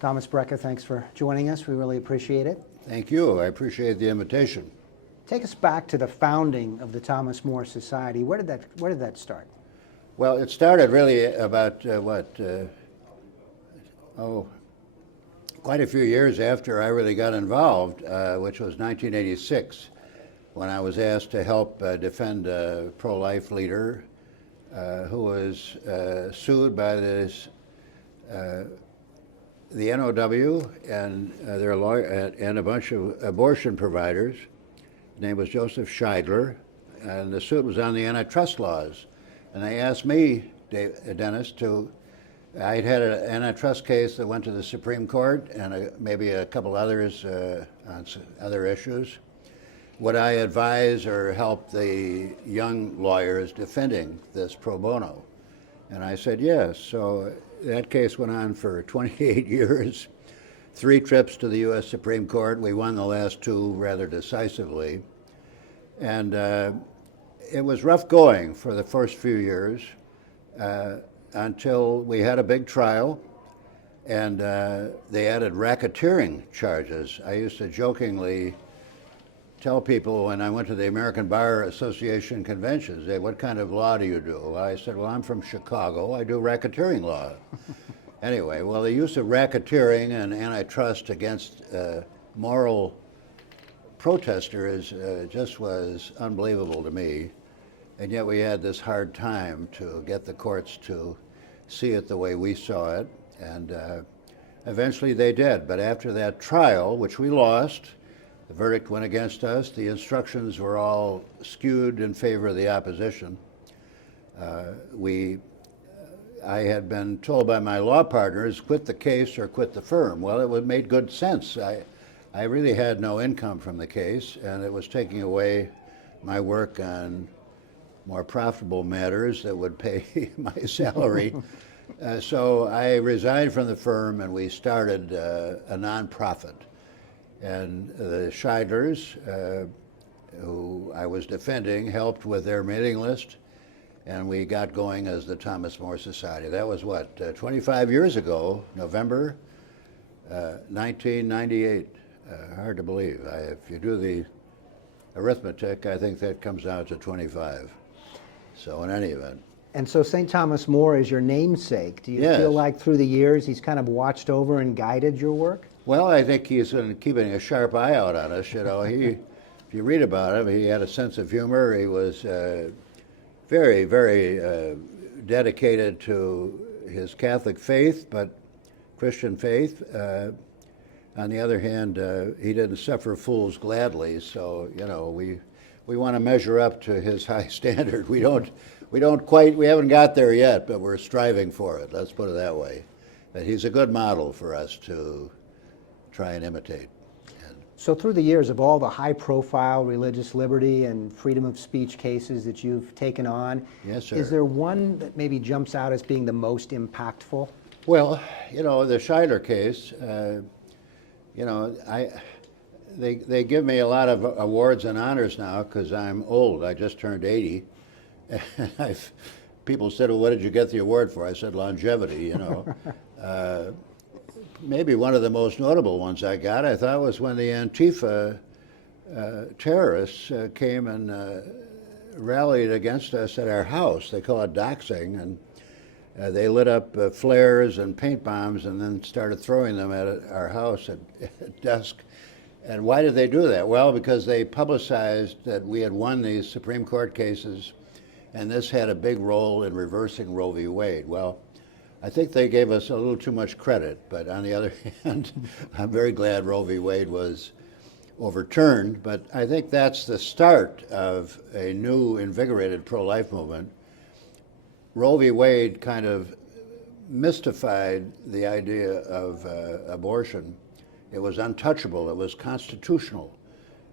Thomas Brejcha, thanks for joining us. We really appreciate it. Thank you. I appreciate the invitation. Take us back to the founding of the Thomas More Society. Where did that start? Well, it started really about, quite a few years after I really got involved, which was 1986, when I was asked to help defend a pro-life leader who was sued by the NOW and their lawyer and a bunch of abortion providers. His name was Joe Scheidler, and the suit was on the antitrust laws. And they asked me, Dennis, I'd had an antitrust case that went to the Supreme Court and maybe a couple others on other issues. Would I advise or help the young lawyers defending this pro bono? And I said yes. So that case went on for 28 years, 3 trips to the U.S. Supreme Court. We won the last 2 rather decisively. And it was rough going for the first few years until we had a big trial, and they added racketeering charges. I used to jokingly tell people when I went to the American Bar Association conventions, what kind of law do you do? I said, well, I'm from Chicago. I do racketeering law. Anyway, well, the use of racketeering and antitrust against moral protesters just was unbelievable to me. And yet we had this hard time to get the courts to see it the way we saw it. And eventually they did. But after that trial, which we lost, the verdict went against us. The instructions were all skewed in favor of the opposition. I had been told by my law partners, quit the case or quit the firm. Well, it made good sense. I really had no income from the case, and it was taking away my work on more profitable matters that would pay my salary. So I resigned from the firm, and we started a nonprofit. And the Scheidlers, who I was defending, helped with their mailing list, and we got going as the Thomas More Society. That was 25 years ago, November 1998. Hard to believe. If you do the arithmetic, I think that comes out to 25. So in any event. And so St. Thomas More is your namesake. Do you feel like through the years he's kind of watched over and guided your work? Well, I think he's been keeping a sharp eye out on us. You know, if you read about him, he had a sense of humor. He was very, very dedicated to his Catholic faith, but Christian faith. On the other hand, he didn't suffer fools gladly. So, you know, we want to measure up to his high standard. We haven't got there yet, but we're striving for it. Let's put it that way. But he's a good model for us to try and imitate. So through the years of all the high-profile religious liberty and freedom of speech cases that you've taken on, yes, sir. Is there one that maybe jumps out as being the most impactful? Well, you know, the Scheidler case, you know, they give me a lot of awards and honors now because I'm old. I just turned 80. And people said, well, what did you get the award for? I said, longevity, you know. Maybe one of the most notable ones I got, I thought, was when the Antifa terrorists came and rallied against us at our house. They call it doxing, and they lit up flares and paint bombs and then started throwing them at our house at dusk. And why did they do that? Well, because they publicized that we had won these Supreme Court cases, and this had a big role in reversing Roe v. Wade. Well, I think they gave us a little too much credit, but on the other hand, I'm very glad Roe v. Wade was overturned, but I think that's the start of a new invigorated pro-life movement. Roe v. Wade kind of mystified the idea of abortion. It was untouchable, it was constitutional.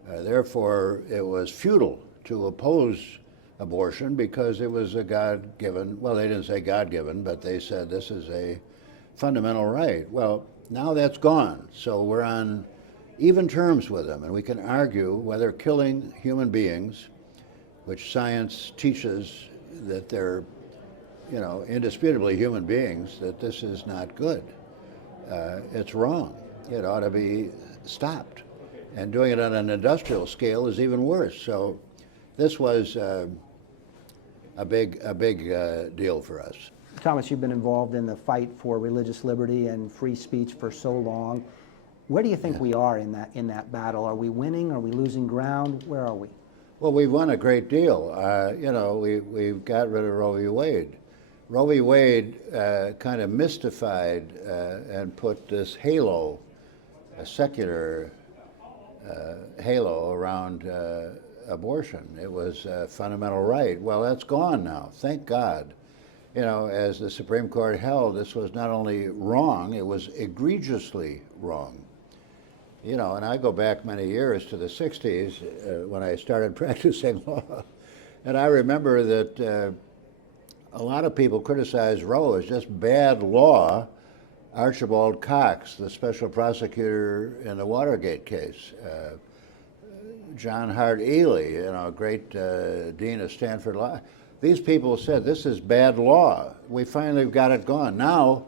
Therefore, it was futile to oppose abortion because it was a God-given, well, they didn't say God-given, but they said this is a fundamental right. Well, now that's gone, so we're on even terms with them, and we can argue whether killing human beings, which science teaches that they're, you know, indisputably human beings, that this is not good. it's wrong. It ought to be stopped. And doing it on an industrial scale is even worse. So this was a big deal for us. Thomas, you've been involved in the fight for religious liberty and free speech for so long. Where do you think we are in that battle? Are we winning? Are we losing ground? Where are we? Well, we've won a great deal. We've got rid of Roe v. Wade. Roe v. Wade kind of mystified and put this halo, a secular halo around abortion. It was a fundamental right. Well, that's gone now, thank God. As the Supreme Court held, this was not only wrong, it was egregiously wrong. And I go back many years to the 60s when I started practicing law. And I remember that a lot of people criticized Roe as just bad law. Archibald Cox, the special prosecutor in the Watergate case, John Hart Ely, great dean of Stanford Law. These people said this is bad law. We finally got it gone. Now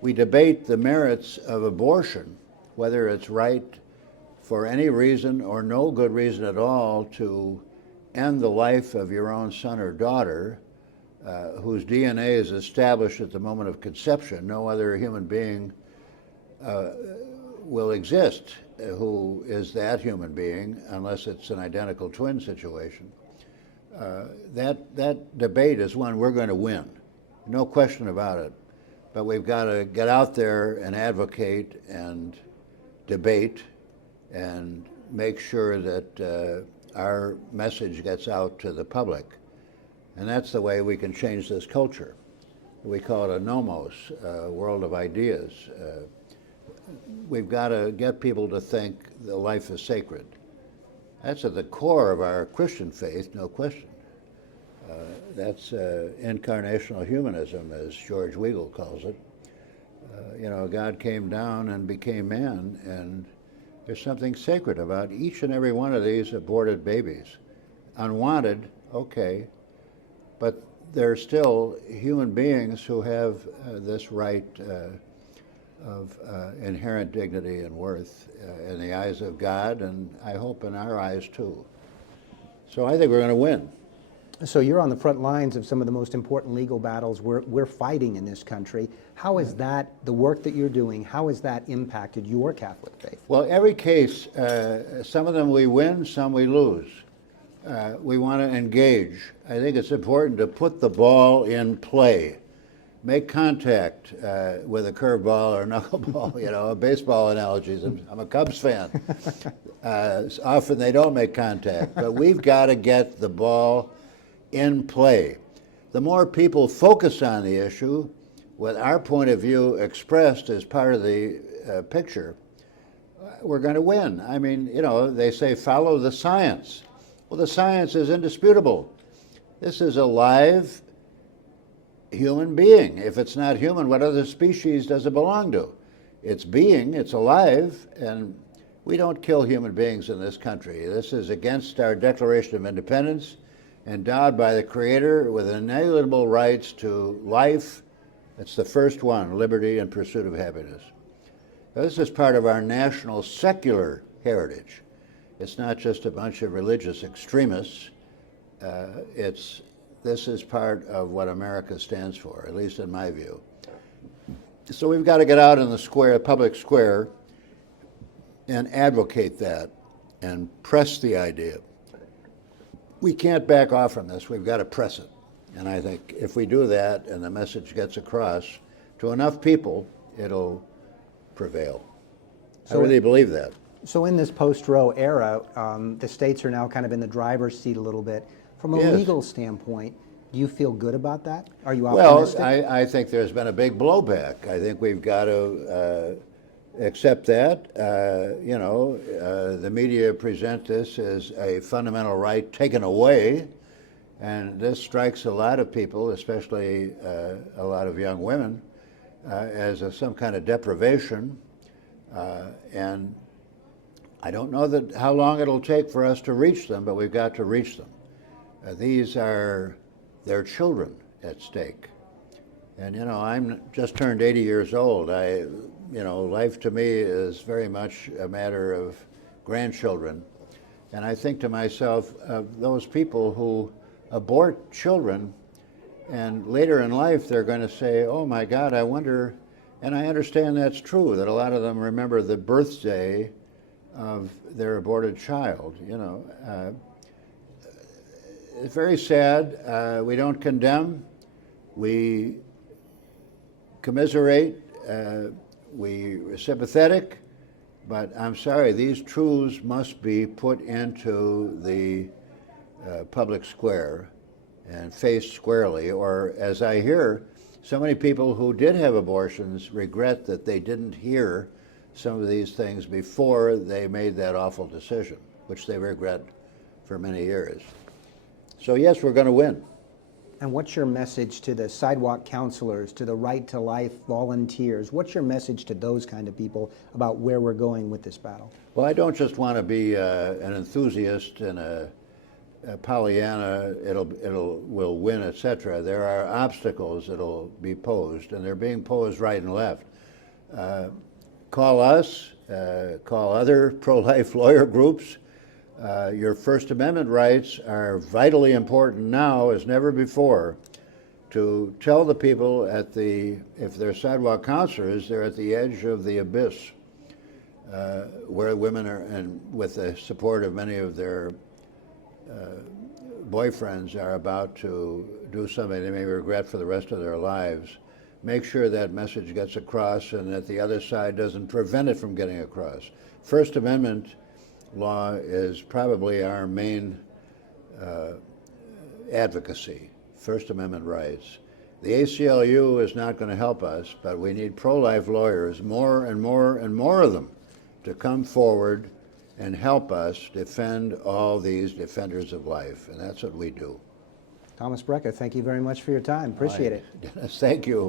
we debate the merits of abortion, whether it's right for any reason or no good reason at all to end the life of your own son or daughter, whose DNA is established at the moment of conception. No other human being will exist who is that human being unless it's an identical twin situation. That debate is one we're going to win, no question about it. But we've got to get out there and advocate and debate and make sure that our message gets out to the public. And that's the way we can change this culture. We call it a nomos, a world of ideas. We've got to get people to think the life is sacred. That's at the core of our Christian faith, no question. That's incarnational humanism, as George Weigel calls it. God came down and became man, and there's something sacred about each and every one of these aborted babies. Unwanted, okay, but they're still human beings who have this right of inherent dignity and worth in the eyes of God, and I hope in our eyes too. So I think we're going to win. So you're on the front lines of some of the most important legal battles we're fighting in this country. How is that, the work that you're doing, how has that impacted your Catholic faith? Well, every case, some of them we win, some we lose. We want to engage. I think it's important to put the ball in play. Make contact with a curveball or knuckleball, baseball analogies. I'm a Cubs fan. Often they don't make contact, but we've got to get the ball in play. The more people focus on the issue, with our point of view expressed as part of the picture, we're going to win. I mean, they say follow the science. Well, the science is indisputable. This is a live human being. If it's not human, what other species does it belong to? It's being, it's alive, and we don't kill human beings in this country. This is against our Declaration of Independence, endowed by the Creator with inalienable rights to life. It's the first one, liberty and pursuit of happiness. This is part of our national secular heritage. It's not just a bunch of religious extremists. This is part of what America stands for, at least in my view. So we've got to get out in the square, public square, and advocate that and press the idea. We can't back off from this. We've got to press it. And I think if we do that and the message gets across to enough people, it'll prevail. I really believe that. So in this post-Roe era, the states are now kind of in the driver's seat a little bit. From a legal standpoint, do you feel good about that? Are you optimistic? Well, I think there's been a big blowback. I think we've got to accept that. The media present this as a fundamental right taken away, and this strikes a lot of people, especially a lot of young women, as some kind of deprivation. And I don't know how long it'll take for us to reach them, but we've got to reach them. These are their children at stake. And I'm just turned 80 years old. you know, life to me is very much a matter of grandchildren. And I think to myself, those people who abort children, and later in life they're going to say, oh my God, I wonder, and I understand that's true, that a lot of them remember the birthday of their aborted child, you know. It's very sad. We don't condemn. We commiserate. We're sympathetic. But I'm sorry, these truths must be put into the public square and faced squarely, or as I hear, so many people who did have abortions regret that they didn't hear some of these things before they made that awful decision, which they regret for many years. So yes, we're going to win. And what's your message to the sidewalk counselors, to the Right to Life volunteers? What's your message to those kind of people about where we're going with this battle? Well, I don't just want to be an enthusiast and a Pollyanna, we'll win, etc. There are obstacles that'll be posed, and they're being posed right and left. Call us, call other pro-life lawyer groups. Your First Amendment rights are vitally important now as never before to tell the people if they're sidewalk counselors, they're at the edge of the abyss where women are, and with the support of many of their boyfriends, are about to do something they may regret for the rest of their lives. Make sure that message gets across and that the other side doesn't prevent it from getting across. First Amendment law is probably our main advocacy, First Amendment rights. The ACLU is not going to help us, but we need pro-life lawyers, more and more and more of them, to come forward and help us defend all these defenders of life, and that's what we do. Thomas Brejcha, thank you very much for your time. Appreciate it. Dennis, thank you.